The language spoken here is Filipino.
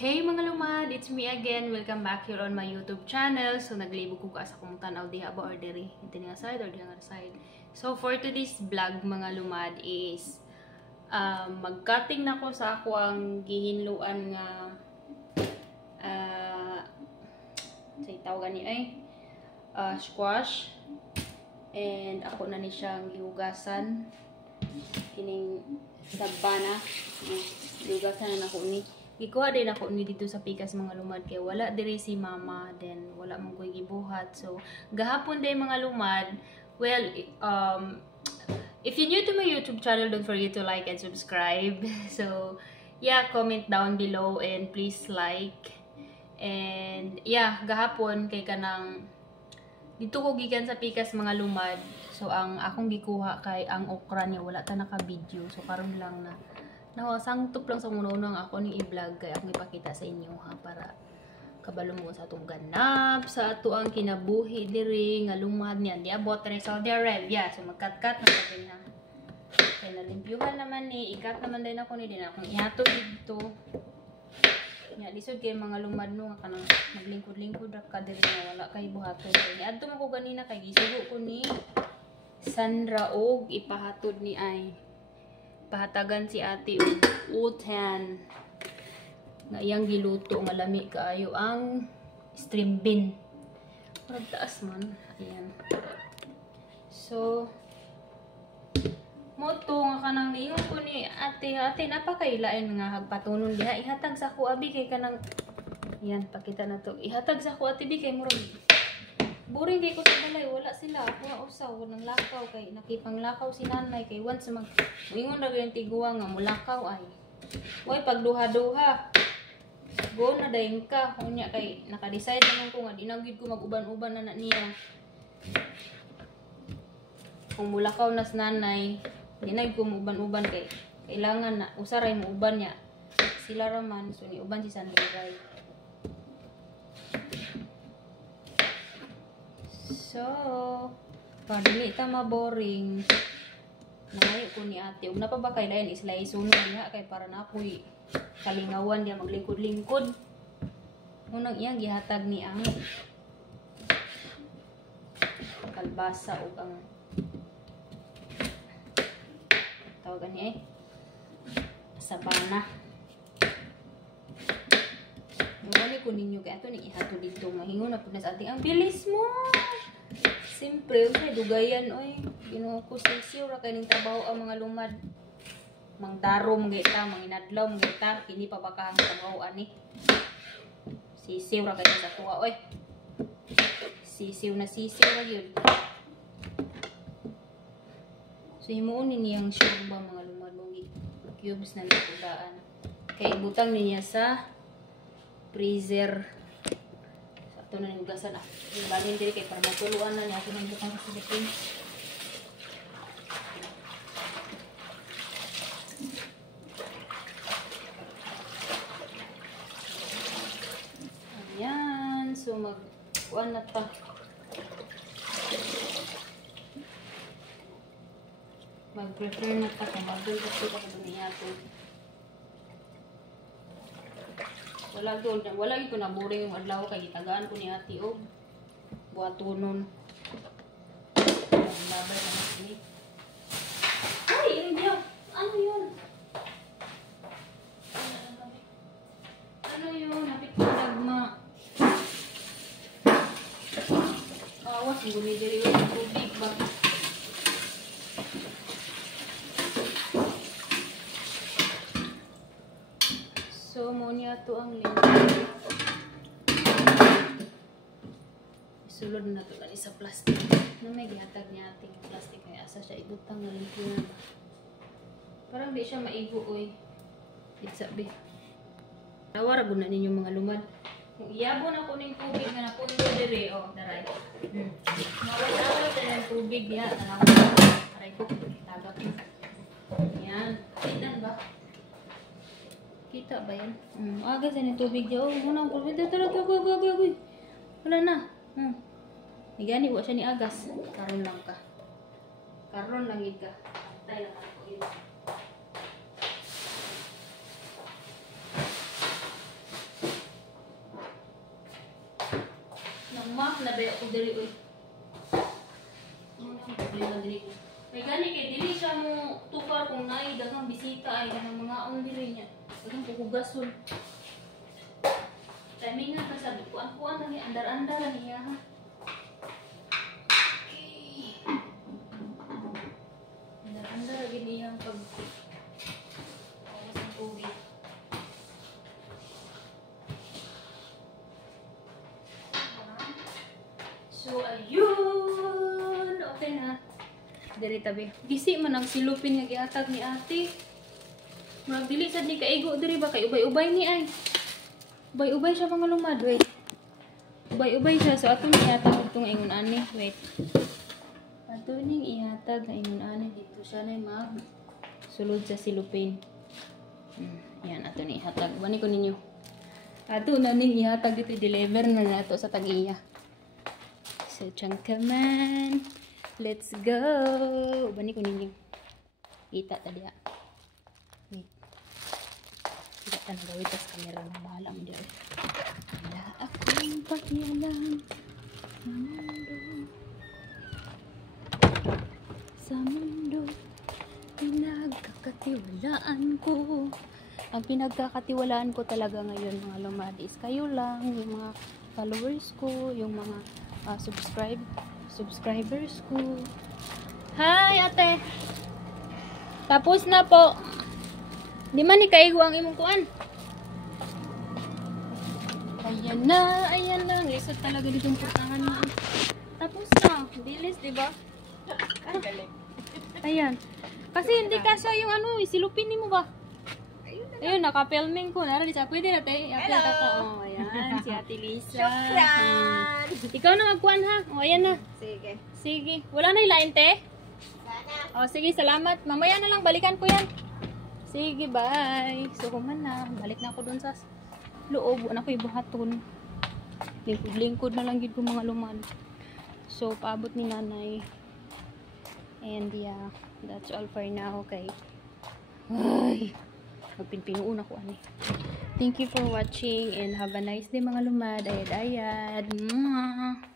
Hey mga lumad, it's me again. Welcome back here on my YouTube channel. So naglibog ko ka sa kung tanaw diha ba or diri. Ito nga side or diha nga side. So for today's vlog mga lumad is mag-cutting na ko sa ako ang gihinluan nga say tawagan ni squash. And ako na ni siyang gihugasan. Kining sabana. Gihugasan na ako ni. Ikuha din ako ni dito sa pikas mga lumad kay wala diri si mama, then wala man ko gibuhat. So gahapon day mga lumad, well if you're new to my YouTube channel, don't forget to like and subscribe. So yeah, comment down below and please like. And yeah, gahapon kay kanang dito ko gikan sa pikas mga lumad. So ang akong gikuha kay ang okra niya wala ta naka-video. So karon lang na sangtop lang sa muna-unang ako ni i-vlog kaya akong ipakita sa inyo ha para kabalo mo sa atong ganap sa ato ang kinabuhi diri nga lumad niyan di abot rin Saudi Arabia. So magkat-kat na sa din ha kaya nalimpyuhan naman ni ikat naman din ako ni din akong ihato dito nga lisod kay mga lumad no nga kanang maglingkod-lingkod ra ka diri nga wala kay buhaton ni adto man ko ganina kay gisugo ko ni Sandra og ipahatod ni ay pahatagan si ate utan nga iyang giluto nga lami kaayo ang stream bean parang taas man ayan. So moto nga kanang iyon ko ni ate napakailain nga hagpatunon diha ihatag sa ko abi kay kanang ayan pakita na to ihatag sa ko ate bi kay murag boring kay ko sa balay, wala sila. Ako nga usaw, nang lakaw kay nakipanglakaw si nanay kay once ingon ra gyud tiguwa nga mulakaw ay. Oy pagduha-duha. Go na dayon ka, unya kay naka-decide naman ko nga di na gyud ko mag-uban-uban na niya. Kung mulakaw na si nanay, di na gyud ko mag-uban-uban kay kailangan na usaray mo uban niya. Sila raman so ni uban si Sandray. So, padili ta maboring. Nangayo ko ni ate. Ug na pa ba kay lain isla isunod niya kay para na ako'y kalingawan diya maglingkod-lingkod. Unang iyang gihatag ni ang kalbasa ug ang tawagan ni sabana. Wala ko ninyo kaya ito ni ihato dito. Mahingon na po na sa ating ang bilis mo. Siyempre, okay, dugayan, oy. Ginoo ko sisiw ra kay ning trabaho ang mga lumad. Mangdaro mangita, manginadlaw mangita, kini pa bakang trabaho ani. Sisiw ra kay sa tuwa, oy. Sisiw ra gyud. So himuon niyang sure ba mga lumad mong cubes na nagudaan. Kay ibutang niya sa freezer. Ito na nugasan ah. Ibalin diri kay para matuluan na niya. Ito na butang sa bitin. Ayan. So mag-uwan na ta. Mag-prepare na ta. Kung mag-uwan na ta kung niya ito. Wala ko na boring yung adlaw kay gitagaan ko ni ate og buhatonon. Labay na ni. Ay, India. Ano 'yun? Ano 'yun? Napit ko dagma. Awas guni diri yung tubig ba. So, mo niya to ang lingkod. Isulod na to sa plastic. Na may gihatag niya ating plastic. May asa siya ibutang na lingkod. Parang di siya maigo, oy. Itsabi. Nawara guna ninyo mga lumad. Kung iyabon ako ng tubig na napundo diri, oh, daray. Mawala din ng tubig niya. Aray ko, tagap. Yan. Tignan ba? Kita ba yan? Agad sa tubig diya. Oh, muna ang tubig. Tara. Wala na. Nigani, wala siya ni agas. Karon lang ka. Karon lang ka. Tayo lang ako. Ma, nadaya ko diri oy. Ano ang problema diri? May gani kay dili siya mo tukar kung naay daghang bisita ay kanang mga on diri niya. Daghang pukugason. Timing nga sabi ko, kuan lang ni andar-andar lang niya ha. Okay. Andar-andar lagi niya pag sa tubig. So ayun, okay na. Diri tabi. Gisi man ang silupin nga gihatag ni ate. Murag dili sad ni kaigo diri ba kay ubay-ubay ni ay. Ubay-ubay siya mga lumad, wait. Ubay-ubay siya so atong ihatag itong ingon ani, wait. Ato ning ihatag nga ingon ani dito siya na mag sulod sa silupin. Yan ato ni ihatag. Bani ko ninyo. Ato na ning ihatag dito deliver na nato sa tag-iya. So changkaman. Let's go! Bani ko ninyo. Kita tadi ha. Tidak ka nagawid tas camera na bahala mo dyan. Wala akong pakialam sa mundo pinagkakatiwalaan ko. Ang pinagkakatiwalaan ko talaga ngayon mga lumad is kayo lang, yung mga followers ko, yung mga subscribers ko. Hi ate! Tapos na po. Di man ni kaigo ang imong kuan. Ayan na. Lisod talaga ditong putahan mo. Tapos na. Bilis, di ba? Ayan. Kasi hindi kasya yung ano, isilupin mo ba? Ayun, naka-filming ko. Nara, di siya. Pwede na, te. Hello! Oh, ayan. Si Ate Lisa. Shukran! Ikaw na magkuhan, ha? O, ayan na. Sige. Sige. Wala na ilain, te? Sana. O, sige. Salamat. Mamaya na lang. Balikan ko yan. Sige, bye. So, kuman na. Balik na ako dun sa loob. Wala ko ibuhaton. Lingkod na lang yun ko mga lumad. So, paabot ni nanay. And yeah, that's all for now. Okay. Ay. Magpinpinuun ako ani. Thank you for watching and have a nice day mga lumad. Ayad-ayad. Mwah.